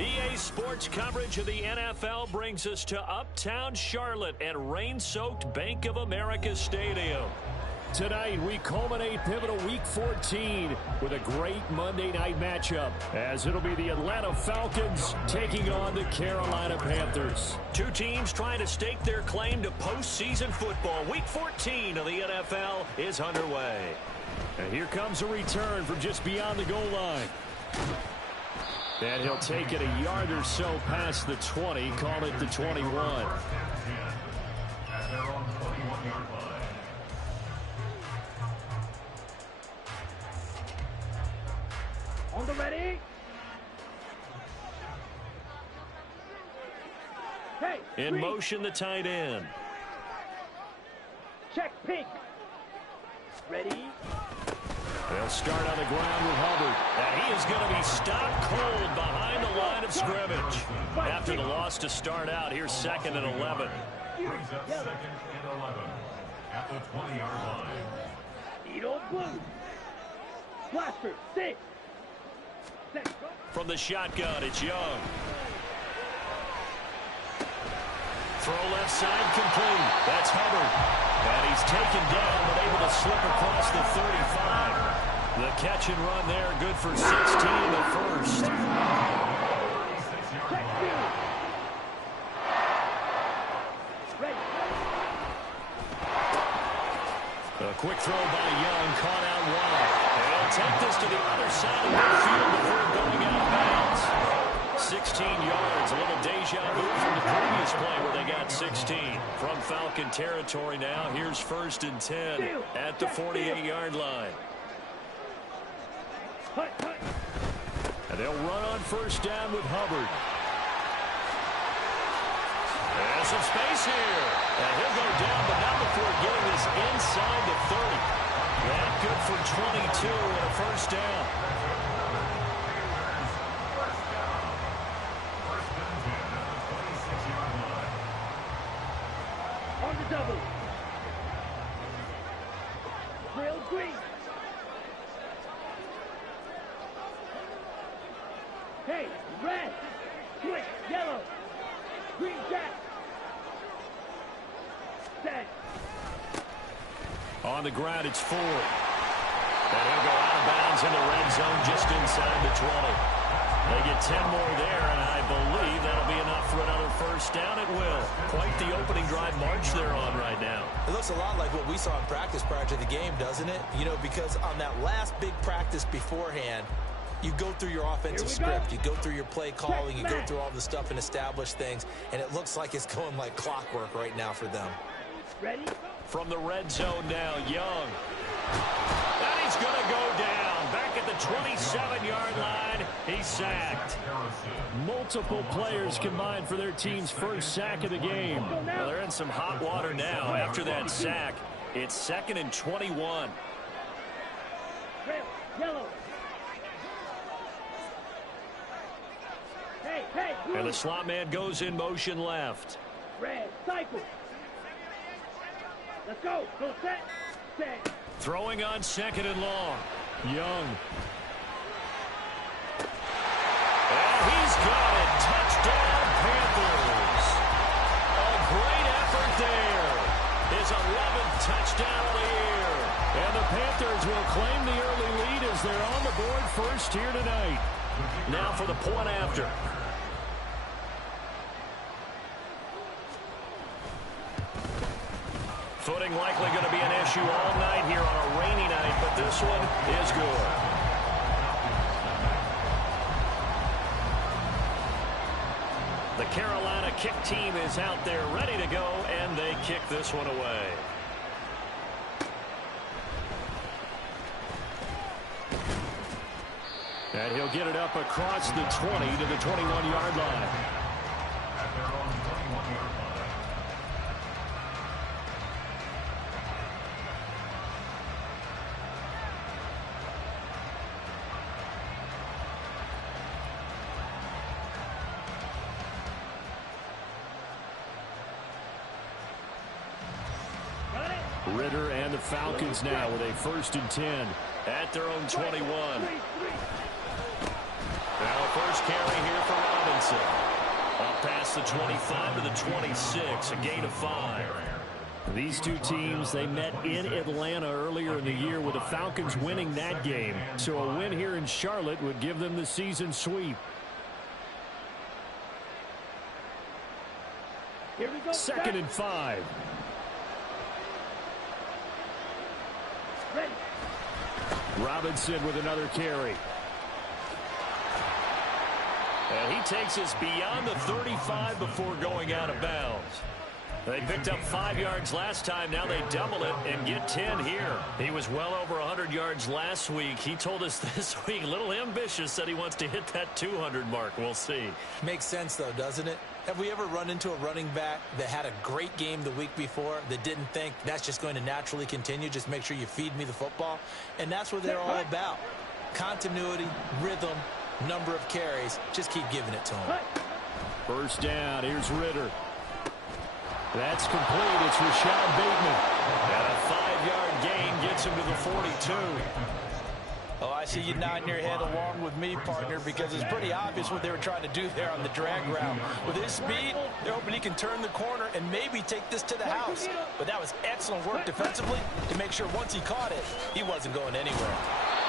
EA Sports coverage of the NFL brings us to Uptown Charlotte at rain-soaked Bank of America Stadium. Tonight, we culminate pivotal Week 14 with a great Monday night matchup, as it'll be the Atlanta Falcons taking on the Carolina Panthers. Two teams trying to stake their claim to postseason football. Week 14 of the NFL is underway. And here comes a return from just beyond the goal line. And he'll take it a yard or so past the 20, call it the 21. On the ready. Hey, in green. Motion, the tight end. Check pink. Ready. They'll start on the ground with Hubbard. And he is going to be stopped cold behind the line of scrimmage. After the loss to start out, here's 2nd and 11. Brings up 2nd and 11 at the 20-yard line. Needle blue. Blaster, 6. From the shotgun, it's Young. Throw left side complete. That's Hubbard. And he's taken down, but able to slip across the 35. The catch and run there, good for 16 the first. A quick throw by Young, caught out wide. And he'll take this to the other side of the field before going out of bounds. 16 yards, a little deja vu from the previous play where they got 16. From Falcon territory now, here's 1st and 10 at the 48-yard line. And they'll run on 1st down with Hubbard. There's some space here. And he'll go down, but not before getting this inside the 30. That good for 22 and a 1st down. On the double. Trail green. Hey, red, switch, yellow, green jack. Set. On the ground, it's 4. And he'll go out of bounds in the red zone just inside the 20. They get 10 more there, and I believe that'll be enough for another 1st down. It will. Quite the opening drive march they're on right now. It looks a lot like what we saw in practice prior to the game, doesn't it? You know, because on that last big practice beforehand, you go through your offensive script, you go through your play calling, you go through all the stuff and establish things, and it looks like it's going like clockwork right now for them. Ready? From the red zone now, Young. And he's going to go down. Back at the 27-yard line, he's sacked. Multiple players combined for their team's 1st sack of the game. Well, they're in some hot water now after that sack. It's 2nd and 21. Red, yellow. Hey, blue. And the slot man goes in motion left. Red, cycle. Let's go. Go set. Set. Throwing on 2nd and long. Young. And he's got it. Touchdown, Panthers. A great effort there. His 11th touchdown of the year. And the Panthers will claim the early lead as they're on the board first here tonight. Now for the point after. Footing likely going to be an issue all night here on a rainy night, but this one is good. The Carolina kick team is out there ready to go, and they kick this one away. And he'll get it up across the 20 to the 21-yard line. At their own 21-yard line. Ritter and the Falcons now with a 1st and 10 at their own 21. Now a first carry here for Robinson. It's the 25 to the 26, a gain of 5. These two teams, they met in Atlanta earlier in the year with the Falcons winning that game. So a win here in Charlotte would give them the season sweep. Here we go. 2nd and 5. Ready. Robinson with another carry. And he takes us beyond the 35 before going out of bounds. They picked up 5 yards last time. Now they double it and get 10 here. He was well over 100 yards last week. He told us this week, a little ambitious, said he wants to hit that 200 mark. We'll see. Makes sense, though, doesn't it? Have we ever run into a running back that had a great game the week before that didn't think that's just going to naturally continue? Just make sure you feed me the football. And that's what they're all about. Continuity, rhythm, number of carries. Just keep giving it to him. First down. Here's Ritter. That's complete. It's Rashad Bateman. And a 5-yard gain gets him to the 42. Oh, I see you nodding your head along with me, partner, because it's pretty obvious what they were trying to do there on the drag route. With his speed, they're hoping he can turn the corner and maybe take this to the house. But that was excellent work defensively to make sure once he caught it, he wasn't going anywhere.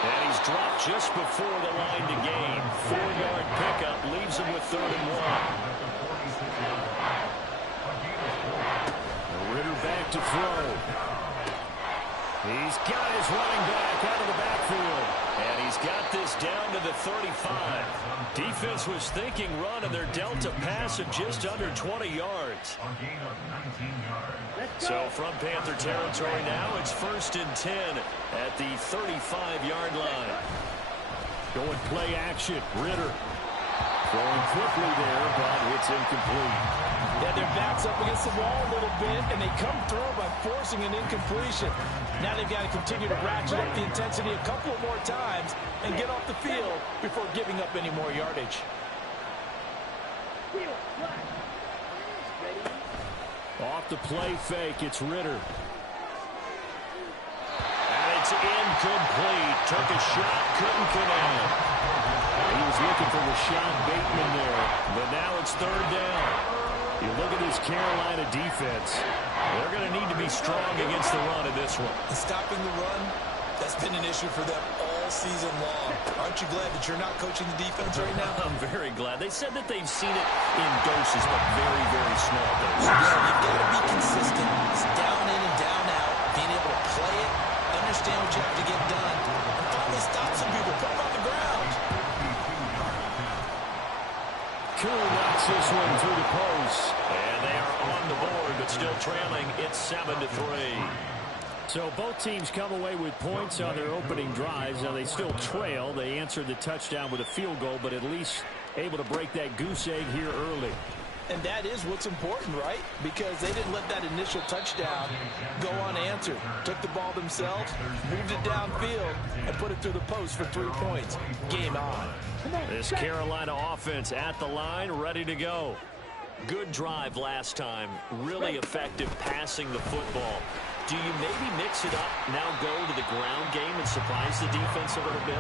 And he's dropped just before the line to gain. 4-yard pickup leaves him with 3rd and 1. Ritter back to throw. He's got his running back out of the backfield. And he's got this down to the 35. Defense was thinking run, and they're dealt a pass of just under 20 yards. So from Panther territory now, it's 1st and 10 at the 35-yard line. Going play action. Ritter throwing quickly there, but it's incomplete. Yeah, their back's up against the wall a little bit, and they come through by forcing an incompletion. Now they've got to continue to ratchet up the intensity a couple more times and get off the field before giving up any more yardage. Off the play fake, it's Ritter. And it's incomplete. Took a shot, couldn't connect. He was looking for Rashad Bateman there, but now it's 3rd down. You look at this Carolina defense. They're going to need to be strong against the run in this one. And stopping the run, that's been an issue for them all season long. Aren't you glad that you're not coaching the defense right now? I'm very glad. They said that they've seen it in doses, but very, very small doses. Yeah, you've got to be consistent. It's down in and down out. Being able to play it, understand what you have to get done, and finally stop some people, put them on the ground. Koo knocks this one through the post. And they are on the board, but still trailing. It's 7-3. So both teams come away with points on their opening drives. Now they still trail. They answered the touchdown with a field goal, but at least able to break that goose egg here early. And that is what's important, right? Because they didn't let that initial touchdown go unanswered. Took the ball themselves, moved it downfield, and put it through the post for 3 points. Game on. This Carolina offense at the line, ready to go. Good drive last time. Really effective passing the football. Do you maybe mix it up, now go to the ground game and surprise the defense a little bit?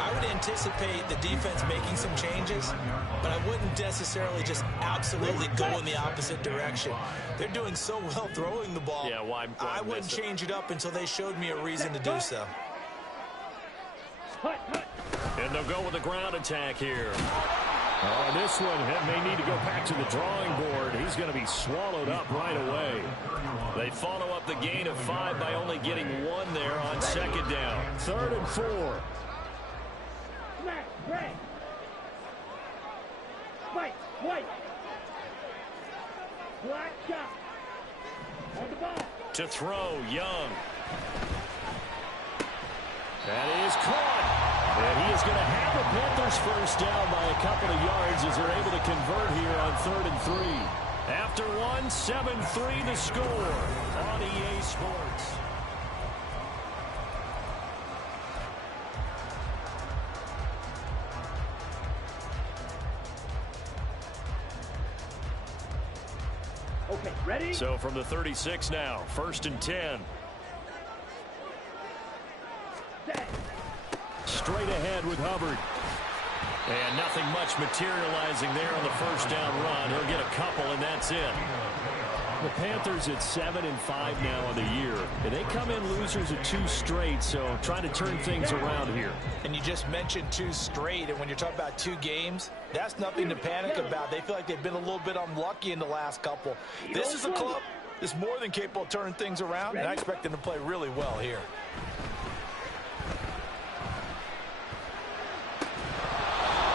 I would anticipate the defense making some changes, but I wouldn't necessarily just absolutely go in the opposite direction. They're doing so well throwing the ball. Yeah, why I wouldn't change it up until they showed me a reason to do so. And they'll go with a ground attack here. Oh, this one may need to go back to the drawing board. He's going to be swallowed up right away. They follow up the gain of 5 by only getting 1 there on 2nd down. 3rd and 4. Smack, break. Spike, white. Black shot. On the ball. To throw, Young. That is caught. And he is going to have the Panthers first down by a couple of yards as they're able to convert here on 3rd and 3. After 1, 7-3 the score on EA Sports. Okay, ready? So from the 36 now, 1st and 10. Set. Straight ahead with Hubbard. And nothing much materializing there on the first down run. He'll get a couple, and that's it. The Panthers at 7-5 now on the year. And they come in losers of 2 straight, so trying to turn things around here. And you just mentioned 2 straight, and when you're talking about 2 games, that's nothing to panic about. They feel like they've been a little bit unlucky in the last couple. This is a club that's more than capable of turning things around, and I expect them to play really well here.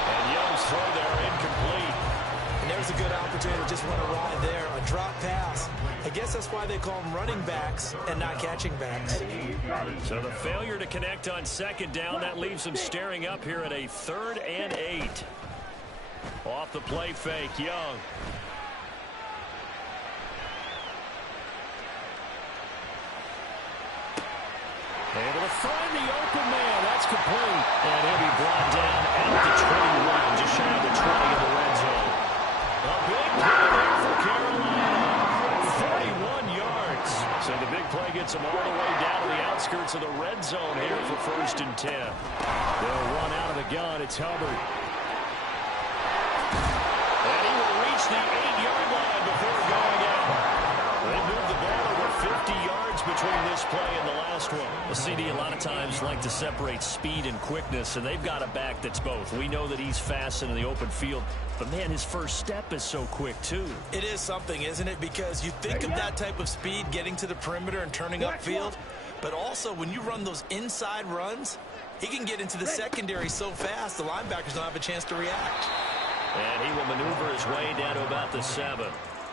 And Young's throw there incomplete. And there's a good opportunity to just run a ride there, a drop pass. I guess that's why they call them running backs and not catching backs. So the failure to connect on second down, that leaves them staring up here at a 3rd and 8. Off the play fake, Young. Able to find the open man. That's complete. And he'll be brought down at the 21, just shy of the 20 in the red zone. A big play there for Carolina. 41 yards. So the big play gets them all the way down to the outskirts of the red zone here for 1st and 10. They'll run out of the gun. It's Hubbard. And he will reach the 8-yard line before going out. They moved the ball over 50 yards between this play and the last one. The CD a lot of times like to separate speed and quickness, and they've got a back that's both. We know that he's fast in the open field, but, man, his first step is so quick, too. It is something, isn't it? Because you think of that type of speed getting to the perimeter and turning upfield, but also when you run those inside runs, he can get into the secondary so fast the linebackers don't have a chance to react. And he will maneuver his way down to about the 7.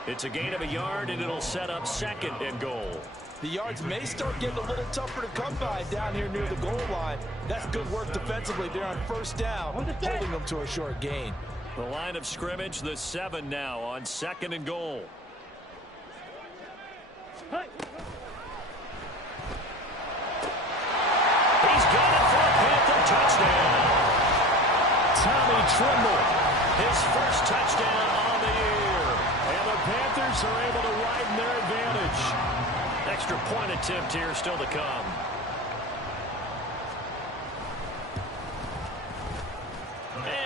It's a gain of a yard, and it'll set up 2nd and goal. The yards may start getting a little tougher to come by down here near the goal line. That's good work defensively there on 1st down, holding them to a short gain. The line of scrimmage, the 7 now on 2nd and goal. He's got it for a Panther touchdown. Tommy Tremble, his first touchdown on the year. And the Panthers are able to widen their advantage. Extra point attempt here still to come.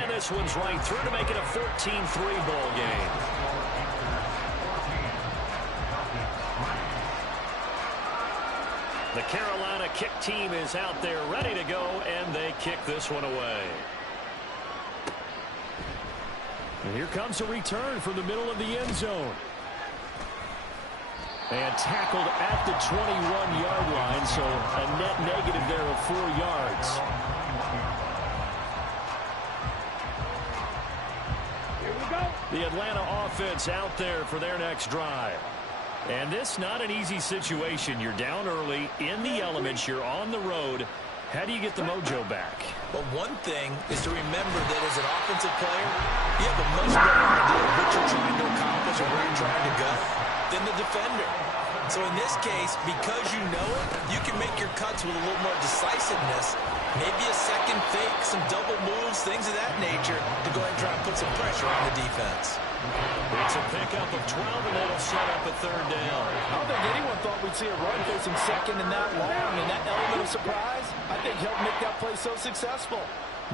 And this one's right through to make it a 14-3 ball game. The Carolina kick team is out there ready to go, and they kick this one away. And here comes a return from the middle of the end zone. And tackled at the 21-yard line, so a net negative there of 4 yards. Here we go. The Atlanta offense out there for their next drive. And this not an easy situation. You're down early, in the elements, you're on the road. How do you get the mojo back? Well, one thing is to remember that as an offensive player, you have a much better idea of what you're trying to accomplish and where you're trying to go than the defender. So in this case, because you know it, you can make your cuts with a little more decisiveness. Maybe a second fake, some double moves, things of that nature to go ahead and try and put some pressure on the defense. It's a pickup of 12, and that'll set up a 3rd down. I don't think anyone thought we'd see a run facing second and that long, and that element of surprise, I think, helped make that play so successful.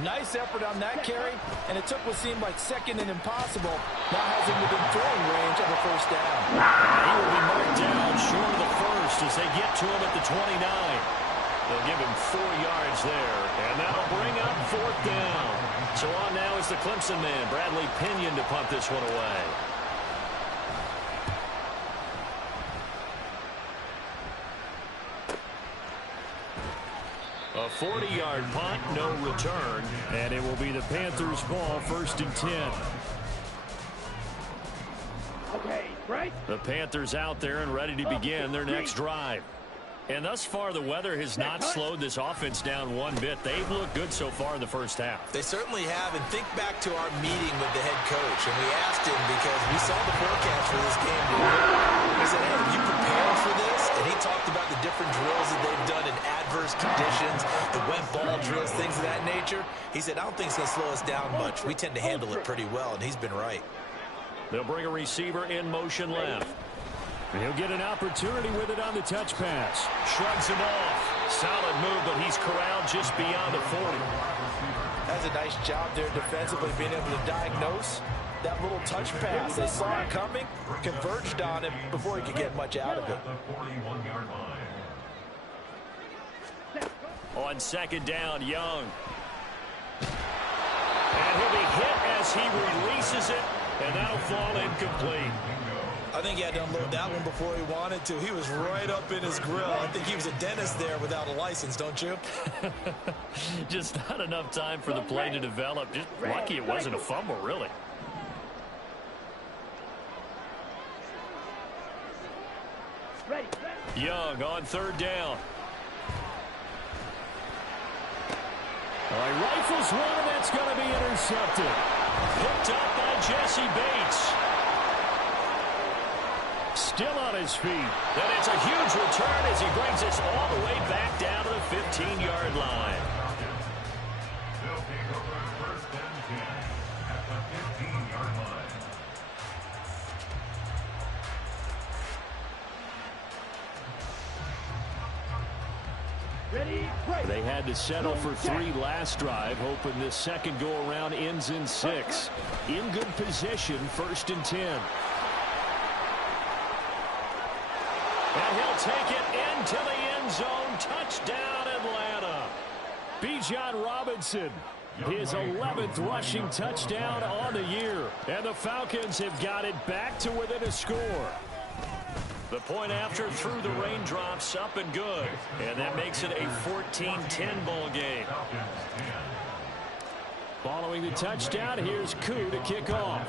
Nice effort on that carry, and it took what seemed like second and impossible. Now has him within throwing range of a 1st down. He will be marked down short of the 1st as they get to him at the 29. They'll give him 4 yards there, and that'll bring up 4th down. So on now is the Clemson man, Bradley Pinion, to punt this one away. A 40-yard punt, no return, and it will be the Panthers' ball, 1st and 10. Okay, right. The Panthers out there and ready to begin their next drive. And thus far, the weather has not slowed this offense down one bit. They've looked good so far in the first half. They certainly have. And think back to our meeting with the head coach. And we asked him because we saw the forecast for this game. We said, hey, are you prepared for this? And he talked about the different drills that they've done in adverse conditions, the wet ball drills, things of that nature. He said, I don't think it's going to slow us down much. We tend to handle it pretty well, and he's been right. They'll bring a receiver in motion left. And he'll get an opportunity with it on the touch pass. Shrugs it off. Solid move, but he's corralled just beyond the 40. guys a nice job there defensively, being able to diagnose that little touch pass. They saw it coming, converged on him before he could get much out of it. On second down, Young. And he'll be hit as he releases it, and that'll fall incomplete. I think he had to unload that one before he wanted to. He was right up in his grill. I think he was a dentist there without a license, don't you? Just not enough time for the play to develop. Just lucky it wasn't a fumble, really. Young on third down. He rifles one, and that's going to be intercepted. Picked up by Jesse Bates. Still on his feet. And it's a huge return as he brings us all the way back down to the 15-yard line. They'll take over first and 10 at the 15-yard line. Ready, break. They had to settle for 3 last drive, hoping this second go-around ends in 6. In good position, first and 10. And he'll take it into the end zone. Touchdown, Atlanta. Bijan Robinson, his 11th rushing touchdown on the year. And the Falcons have got it back to within a score. The point after through the raindrops, up and good. And that makes it a 14-10 ball game. Following the touchdown, here's Koo to kick off.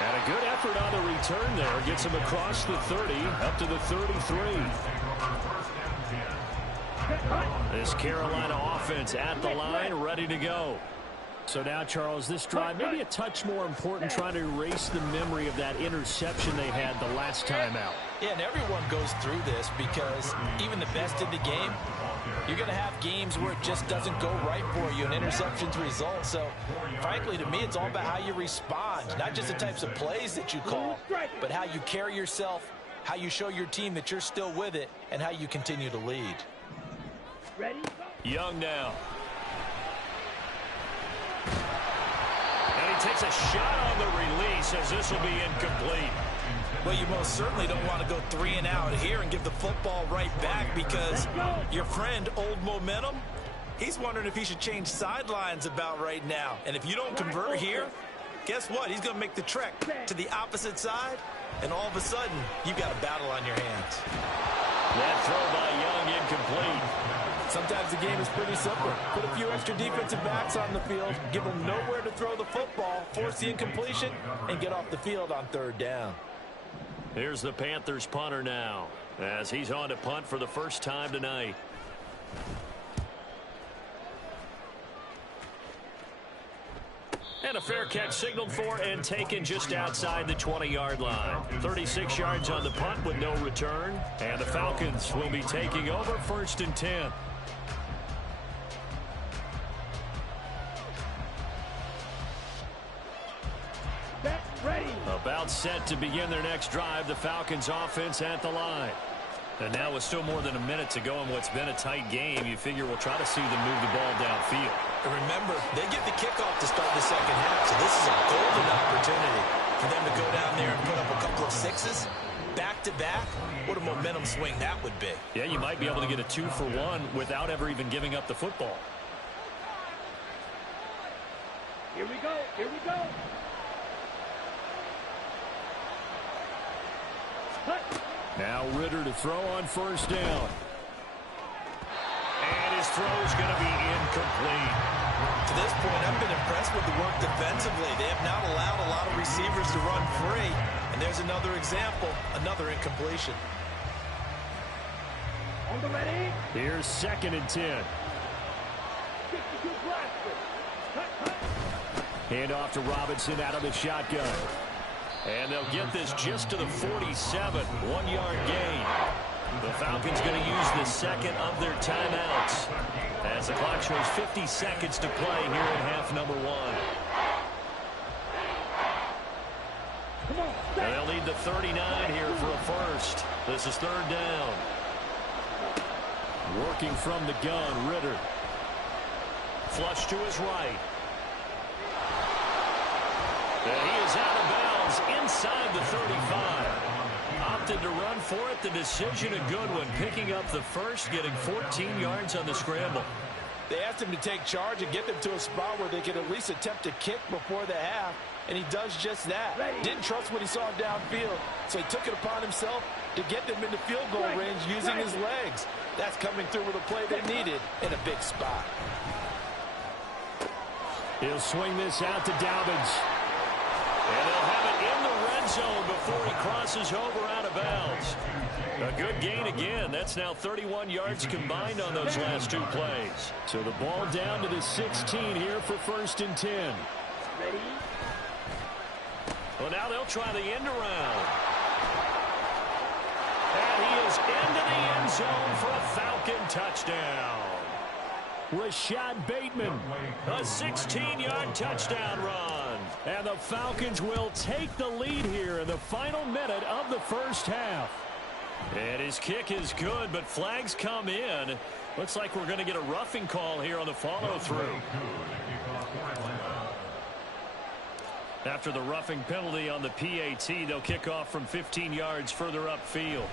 And a good effort on the return there. Gets him across the 30, up to the 33. This Carolina offense at the line, ready to go. So now, Charles, this drive maybe a touch more important, trying to erase the memory of that interception they had the last time out. Yeah, and everyone goes through this because even the best in the game, you're going to have games where it just doesn't go right for you, and interceptions result. So, frankly, to me, it's all about how you respond, not just the types of plays that you call, but how you carry yourself, how you show your team that you're still with it, and how you continue to lead. Ready? Young now. And he takes a shot on the release as this will be incomplete. Well, you most certainly don't want to go 3 and out here and give the football right back, because your friend, Old Momentum, he's wondering if he should change sidelines about right now. And if you don't convert here, guess what? He's going to make the trek to the opposite side, and all of a sudden, you've got a battle on your hands. That throw by Young incomplete. Sometimes the game is pretty simple. Put a few extra defensive backs on the field, give them nowhere to throw the football, force the incompletion, and get off the field on third down. Here's the Panthers punter now, as he's on to punt for the first time tonight. And a fair catch signaled for and taken just outside the 20-yard line. 36 yards on the punt with no return. And the Falcons will be taking over first and 10. Ready. About set to begin their next drive, the Falcons offense at the line. And now with still more than a minute to go in what's been a tight game, you figure we'll try to see them move the ball downfield. And remember, they get the kickoff to start the second half, so this is a golden opportunity for them to go down there and put up a couple of sixes back-to-back. What a momentum swing that would be. Yeah, you might be able to get a 2-for-1 without ever even giving up the football. Here we go. Here we go. Now Ritter to throw on first down. And his throw's going to be incomplete. To this point, I've been impressed with the work defensively. They have not allowed a lot of receivers to run free. And there's another example, another incompletion. On the ready. Here's second and 10. Hand off to Robinson out of the shotgun. And they'll get this just to the 47, 1-yard gain. The Falcons going to use the second of their timeouts as the clock shows 50 seconds to play here in half number 1. And they'll inside the 39 here for a first. This is third down. Working from the gun, Ritter. Flush to his right. And he is out of bounds inside the 35. Opted to run for it. The decision a good one. Picking up the first, getting 14 yards on the scramble. They asked him to take charge and get them to a spot where they could at least attempt to kick before the half, and he does just that. Didn't trust what he saw downfield, so he took it upon himself to get them into field goal range using his legs. That's coming through with a play they needed in a big spot. He'll swing this out to Dobbins. And they'll have it in the red zone before he crosses over out of bounds. A good gain again. That's now 31 yards combined on those last two plays. So the ball down to the 16 here for 1st and 10. Ready? Well, now they'll try the end around. And he is into the end zone for a Falcon touchdown. Rashad Bateman, a 16-yard touchdown run. And the Falcons will take the lead here in the final minute of the first half. And his kick is good, but flags come in. Looks like we're going to get a roughing call here on the follow-through. After the roughing penalty on the PAT, they'll kick off from 15 yards further upfield.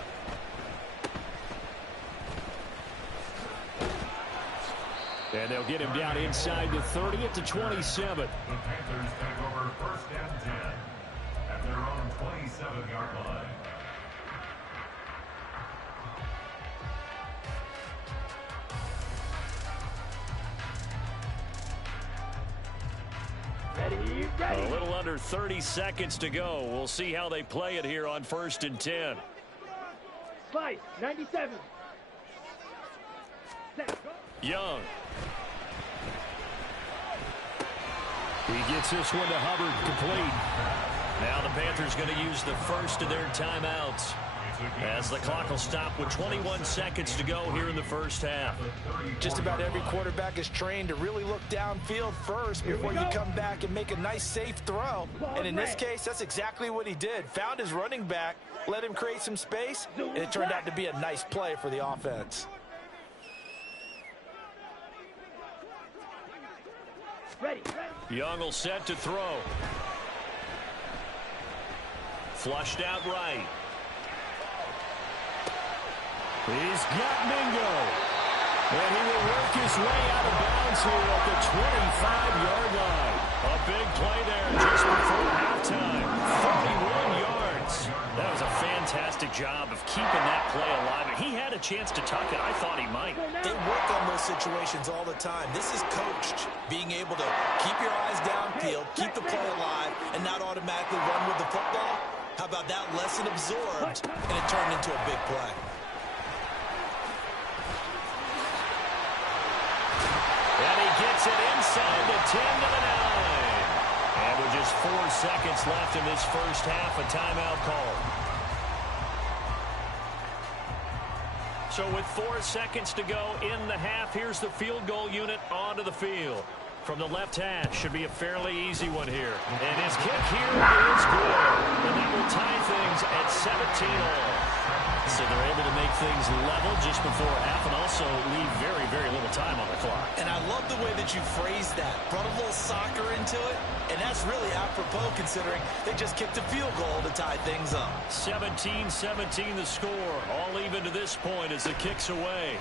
And they'll get him down inside the 30 at the 27. The Panthers take over 1st and 10 at their own 27-yard line. Ready? Ready? A little under 30 seconds to go. We'll see how they play it here on 1st and 10. Slice, 97. Set, go. Young. He gets this one to Hubbard, complete. Now the Panthers going to use the first of their timeouts as the clock will stop with 21 seconds to go here in the first half. Just about every quarterback is trained to really look downfield first before you come back and make a nice, safe throw. And in this case, that's exactly what he did. Found his running back, let him create some space, and it turned out to be a nice play for the offense. Ready. Young will set to throw. Flushed out right. He's got Mingo. And he will work his way out of bounds here at the 25-yard line. A big play there just before halftime. 31 yards. That was a fantastic job of keeping that play alive. And he had a chance to tuck it. I thought he might. They work on those situations all the time. This is coached. Being able to keep your eyes downfield, keep the play alive, and not automatically run with the football. How about that lesson absorbed, and it turned into a big play. And he gets it inside the 10 to the 9. And with just 4 seconds left in this first half, a timeout call. So with 4 seconds to go in the half, here's the field goal unit onto the field. From the left hash, should be a fairly easy one here. And his kick here is good. And that will tie things at 17-all. So they're able to make things level just before half and also leave very, very little time on the clock. And I love the way that you phrased that. Brought a little soccer into it, and that's really apropos considering they just kicked a field goal to tie things up. 17-17 the score. All even to this point as the kick's away.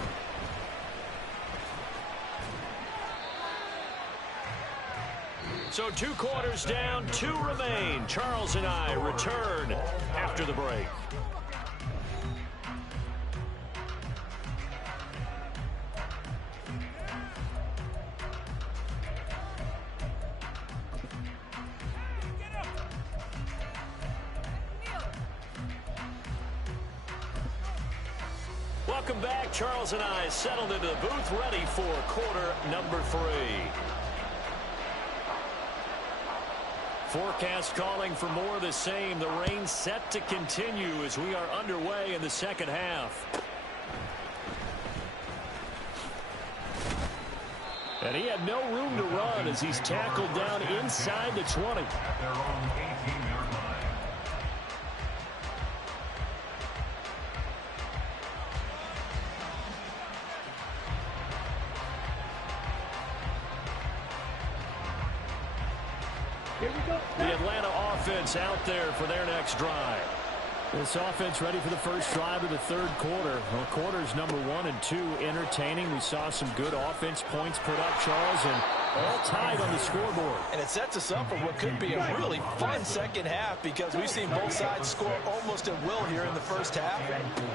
So 2 quarters down, 2 remain. Charles and I return after the break. Welcome back. Charles and I settled into the booth, ready for quarter number 3. Forecast calling for more of the same. The rain set to continue as we are underway in the second half. And he had no room to run as he's tackled down inside the 20. At their own 18-yard line. Here we go. The Atlanta offense out there for their next drive. This offense ready for the first drive of the third quarter. Well, quarters number 1 and 2 entertaining. We saw some good offense points put up, Charles, and all tied on the scoreboard. And it sets us up for what could be a really fun second half because we've seen both sides score almost at will here in the first half.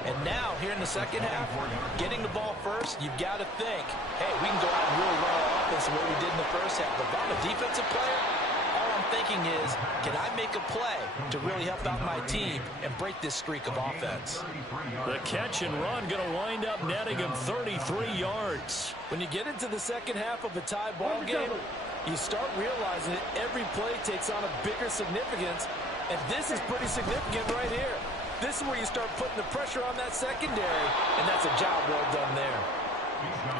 And now, here in the second half, getting the ball first, you've got to think, hey, we can go out and really run our offense the way we did in the first half. But if I'm a defensive player, all I'm thinking is, can I make a play to really help out my team and break this streak of offense? The catch and run going to wind up netting him 33 yards. When you get into the second half of a tie ball game, you start realizing that every play takes on a bigger significance, and this is pretty significant right here. This is where you start putting the pressure on that secondary, and that's a job well done there.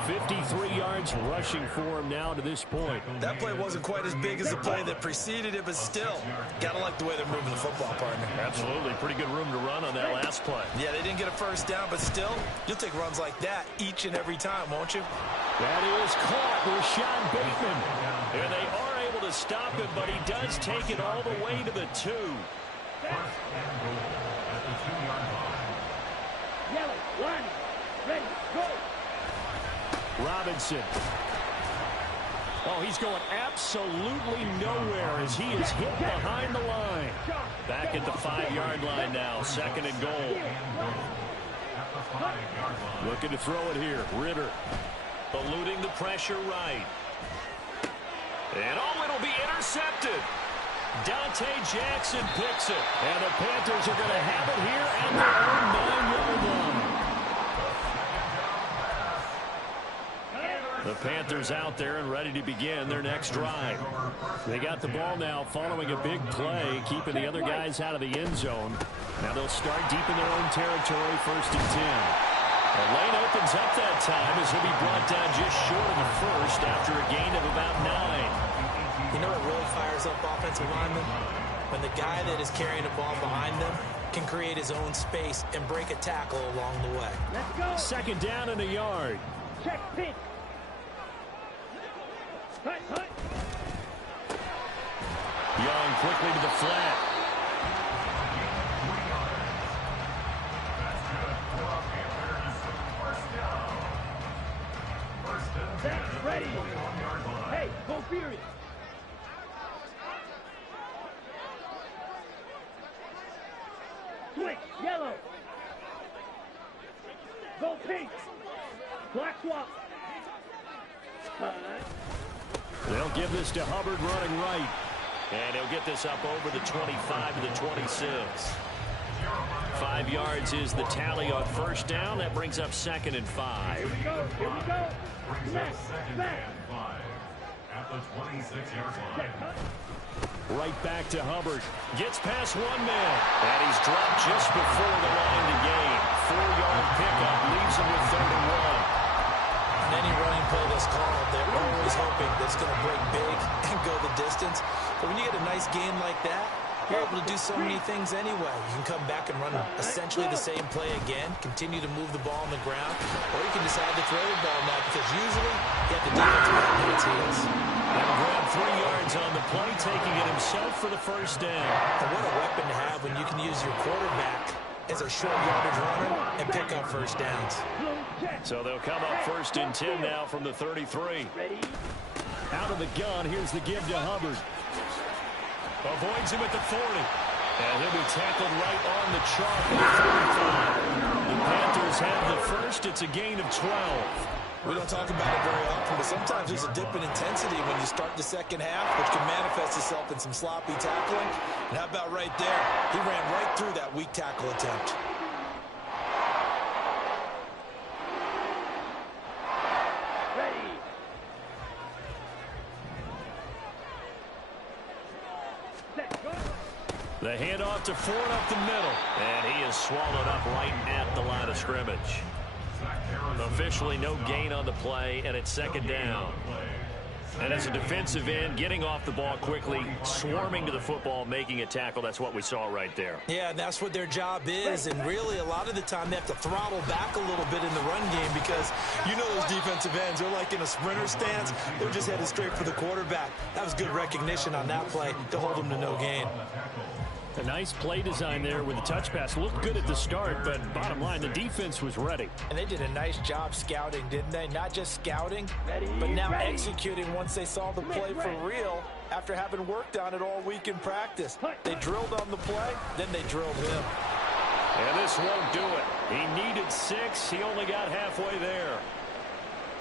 53 yards rushing for him now to this point. That play wasn't quite as big as the play that preceded it, but still, gotta like the way they're moving the football, partner. Absolutely. Pretty good room to run on that last play. Yeah, they didn't get a first down, but still, you'll take runs like that each and every time, won't you? That is caught with Sean Bateman. And they are able to stop him, but he does take it all the way to the 2. Yellow, line, ready, go. Robinson. Oh, he's going absolutely nowhere as he is hit behind the line. Back at the 5-yard line now, 2nd and goal. Looking to throw it here. Ritter eluding the pressure right. And oh, it'll be intercepted. Dante Jackson picks it. And the Panthers are going to have it here at their own 9-yard line. The Panthers out there and ready to begin their next drive. They got the ball now following a big play, keeping the other guys out of the end zone. Now they'll start deep in their own territory, 1st and 10. The lane opens up that time as he'll be brought down just short of the first after a gain of about 9. You know what really fires up offensive linemen? When the guy that is carrying the ball behind them can create his own space and break a tackle along the way. Let's go. 2nd down and a yard. Check, pinch. Hut, hut. Young quickly to the flat. That's ready. Hey, go Fury. Switch, yellow. Go pink. Black swap. They'll give this to Hubbard running right. And he'll get this up over the 25 to the 26. 5 yards is the tally on 1st down. That brings up 2nd and 5. Here we go. Here we go. Smack, smack. At the 26-yard line. Right back to Hubbard. Gets past 1 man. And he's dropped just before the line to gain. 4-yard pickup leaves him with 3rd and 1. Any running play that's called, they're always hoping that it's going to break big and go the distance. But when you get a nice game like that, you're able to do so many things anyway. You can come back and run essentially the same play again, continue to move the ball on the ground, or you can decide to throw the ball now because usually you have the defense back on its heels. And grabbed 3 yards on the play, taking it himself for the 1st down. And what a weapon to have when you can use your quarterback as a short yardage runner and pick up 1st downs. So they'll come up 1st and 10 now from the 33. Ready. Out of the gun, here's the give to Hubbard. Avoids him at the 40. And he'll be tackled right on the chalk at the 35. The Panthers have the first. It's a gain of 12. We don't talk about it very often, but sometimes there's a dip in intensity when you start the second half, which can manifest itself in some sloppy tackling. And how about right there? He ran right through that weak tackle attempt. Ready. Set, go. The handoff to Ford up the middle. And he is swallowed up right at the line of scrimmage. Officially no gain on the play, and it's 2nd down. And as a defensive end, getting off the ball quickly, swarming to the football, making a tackle, that's what we saw right there. Yeah, and that's what their job is. And really, a lot of the time, they have to throttle back a little bit in the run game because you know those defensive ends, they're like in a sprinter stance. They're just headed straight for the quarterback. That was good recognition on that play to hold them to no gain. A nice play design there with the touch pass. Looked good at the start, but bottom line, the defense was ready. And they did a nice job scouting, didn't they? Not just scouting, but now executing once they saw the play for real after having worked on it all week in practice. They drilled on the play, then they drilled him. And this won't do it. He needed 6. He only got halfway there.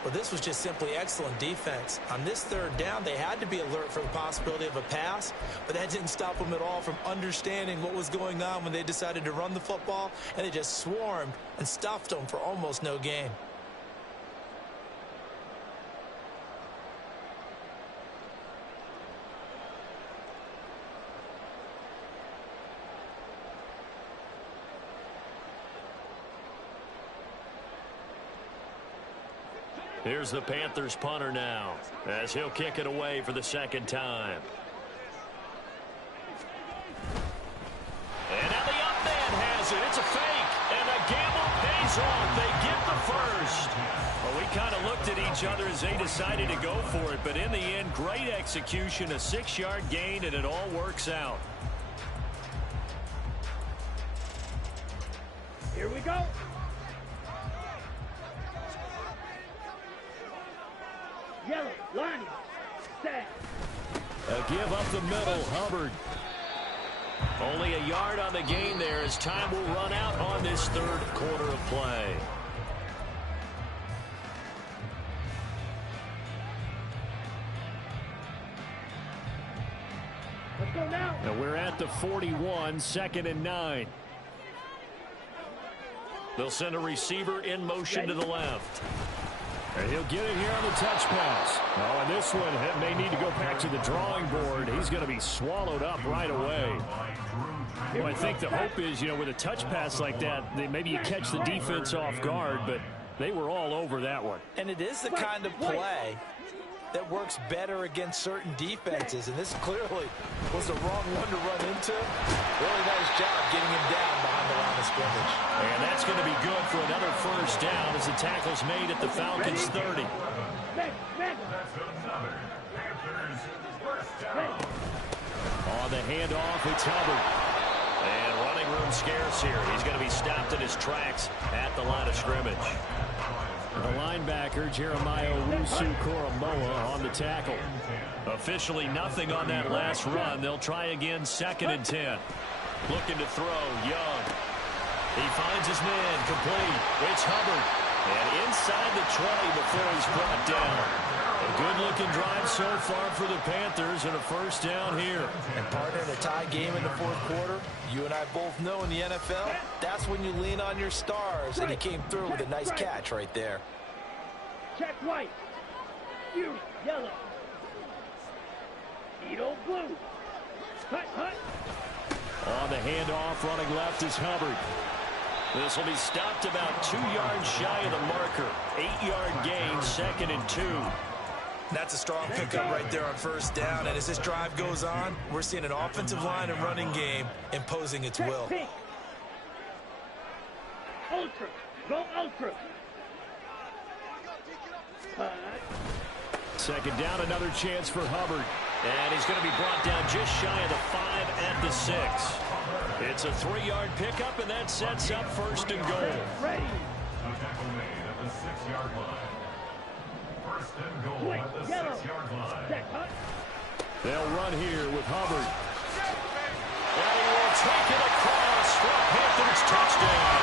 Well, this was just simply excellent defense. On this third down, they had to be alert for the possibility of a pass, but that didn't stop them at all from understanding what was going on when they decided to run the football, and they just swarmed and stuffed them for almost no gain. Here's the Panthers punter now as he'll kick it away for the second time. And now the up man has it. It's a fake. And the gamble pays off. They get the first. Well, we kind of looked at each other as they decided to go for it. But in the end, great execution, a 6-yard gain, and it all works out. Here we go. Yellow, line, set. A give up the middle, Hubbard. Only a yard on the gain there as time will run out on this third quarter of play. Let's go now. Now we're at the 41, 2nd and 9. They'll send a receiver in motion to the left. And he'll get it here on the touch pass. Oh, and this one may need to go back to the drawing board. He's going to be swallowed up right away. Well, I think the hope is, you know, with a touch pass like that, maybe you catch the defense off guard, but they were all over that one. And it is the kind of play that works better against certain defenses, and this clearly was the wrong one to run into. Really nice job getting him down behind the line of scrimmage. And that's going to be good for another first down as the tackle's made at the Falcons' 30. On the handoff, it's Hubbard. And running room scarce here. He's going to be stopped in his tracks at the line of scrimmage. The linebacker, Jeremiah Owusu-Koramoah, on the tackle. Officially nothing on that last run. They'll try again, 2nd and 10. Looking to throw, Young. He finds his man, complete. It's Hubbard. And inside the 20 before he's brought down. A good-looking drive so far for the Panthers and a first down here. And partner, in a tie game in the fourth quarter, you and I both know in the NFL, that's when you lean on your stars, and he came through with a nice catch right there. Check white. You, yellow. Edo blue. Hut, hut. On the handoff, running left is Hubbard. This will be stopped about 2 yards shy of the marker. 8-yard gain, 2nd and 2. That's a strong pickup right there on first down. And as this drive goes on, we're seeing an offensive line and running game imposing its will. Pink. Ultra. Go ultra. Second down, another chance for Hubbard. And he's going to be brought down just shy of the 5 at the 6. It's a 3-yard pickup, and that sets up 1st and goal. Ready. The tackle made at the 6-yard line. 1st and goal at the 6-yard line. Set, hut. They'll run here with Hubbard. And he will take it across for a Panthers touchdown.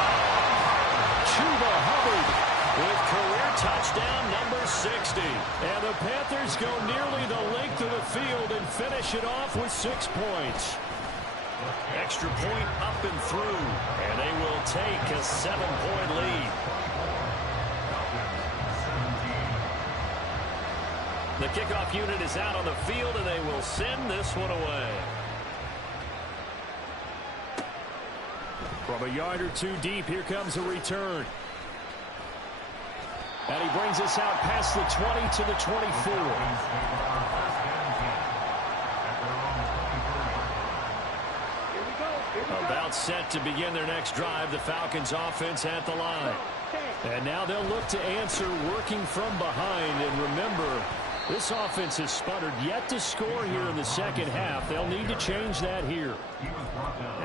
Chuba Hubbard with career touchdown number 60. And the Panthers go nearly the length of the field and finish it off with 6 points. Extra point up and through, and they will take a 7-point lead. The kickoff unit is out on the field, and they will send this one away. From a yard or two deep, here comes a return. And he brings us out past the 20 to the 24. About set to begin their next drive, the Falcons offense at the line. And now they'll look to answer working from behind. And remember, this offense has sputtered yet to score here in the second half. They'll need to change that here.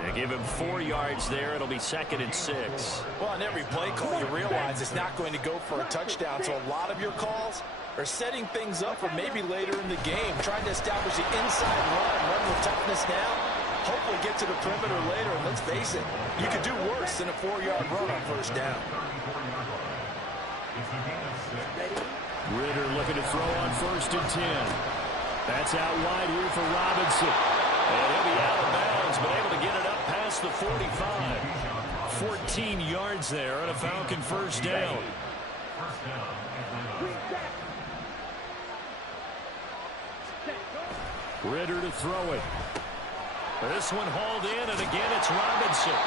And give him 4 yards there. It'll be 2nd and 6. Well, on every play call, you realize it's not going to go for a touchdown. So a lot of your calls are setting things up for maybe later in the game, trying to establish the inside run with toughness now. Hopefully get to the perimeter later. And let's face it, you could do worse than a 4-yard run on first down. Ritter looking to throw on 1st and 10. That's out wide here for Robinson. And he'll be out of bounds, but able to get it up past the 45. 14 yards there on a Falcon first down. Ritter to throw it. This one hauled in, and again it's Robinson.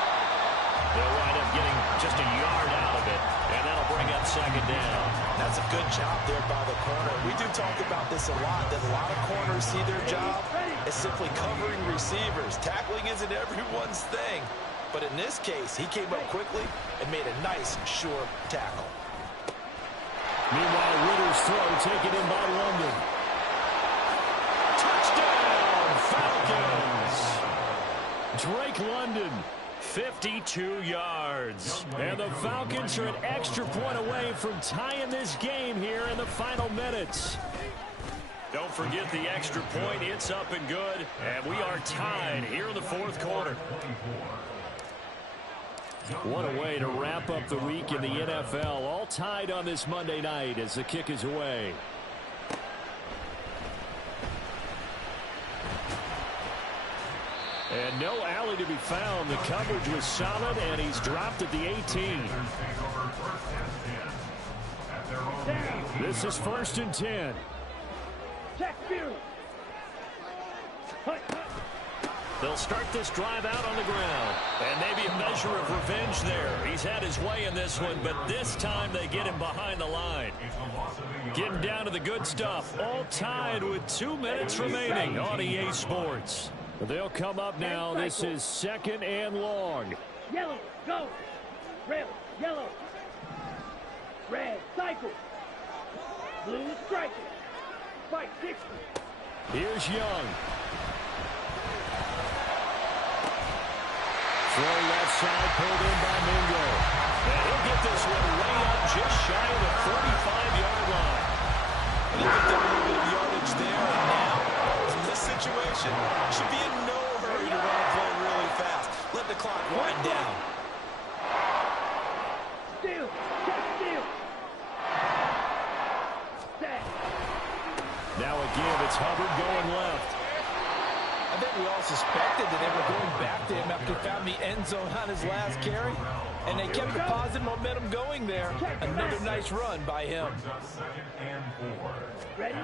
They'll wind up getting just a yard out of it, and that'll bring up 2nd down. That's a good job there by the corner. We do talk about this a lot, that a lot of corners see their job as simply covering receivers. Tackling isn't everyone's thing. But in this case, he came up quickly and made a nice and sure tackle. Meanwhile, Ritter's throw taken in by London. Touchdown, Falcons! Drake London, 52 yards. And the Falcons are an extra point away from tying this game here in the final minutes. Don't forget the extra point. It's up and good. And we are tied here in the 4th quarter. What a way to wrap up the week in the NFL. All tied on this Monday night as the kick is away. And no alley to be found. The coverage was solid, and he's dropped at the 18. This is 1st and 10. They'll start this drive out on the ground. And maybe a measure of revenge there. He's had his way in this one, but this time they get him behind the line. Getting down to the good stuff. All tied with 2 minutes remaining on EA Sports. They'll come up now. This is 2nd and long. Yellow, go. Red, yellow. Red, cycle. Blue, strike it. Fight, 60. Here's Young. Throw left side, pulled in by Mingo. And he'll get this one way up just shy of the 45-yard line. And he picked up a little bit of yardage there. And now, in this situation, should be in no hurry to run a play really fast. Let the clock wind down. Steal, check steal. Set. Now again, it's Hubbard going left. I think we all suspected that they were going back to him after he found the end zone on his last carry. And they kept the positive momentum going there. Another nice run by him. Ready?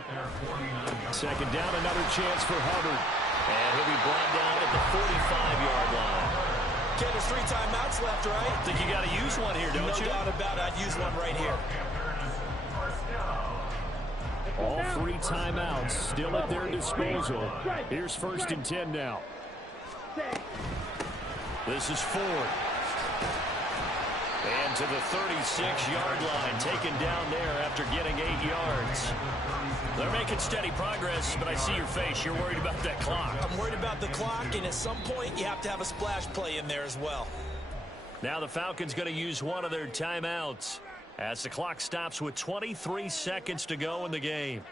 2nd down, another chance for Hubbard. And he'll be brought down at the 45-yard line. Ken, there's 3 timeouts left, right? I think you got to use one here, don't you? No doubt about it. I'd use one right here. All 3 timeouts still at their disposal. Here's 1st and 10 now. This is Ford. And to the 36-yard line, taken down there after getting 8 yards. They're making steady progress, but I see your face. You're worried about that clock. I'm worried about the clock, and at some point, you have to have a splash play in there as well. Now the Falcons going to use one of their timeouts as the clock stops with 23 seconds to go in the game.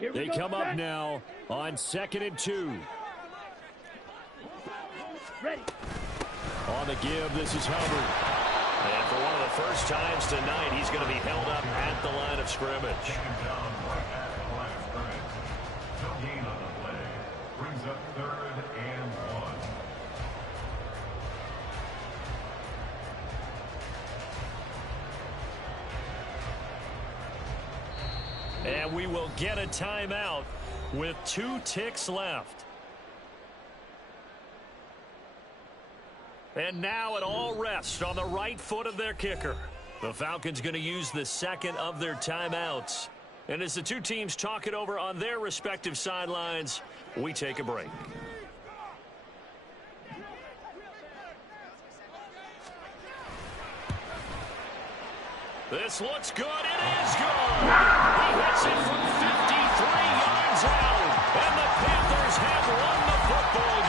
They come up now on 2nd and 2. Ready. On the give, this is Hubbard. And for one of the first times tonight, he's going to be held up at the line of scrimmage. No gain on the play. Brings up 3rd and 1. And we will get a timeout with 2 ticks left. And now it all rests on the right foot of their kicker. The Falcons going to use the second of their timeouts. And as the two teams talk it over on their respective sidelines, we take a break. This looks good. It is good. He hits it from 53 yards out. And the Panthers have won the football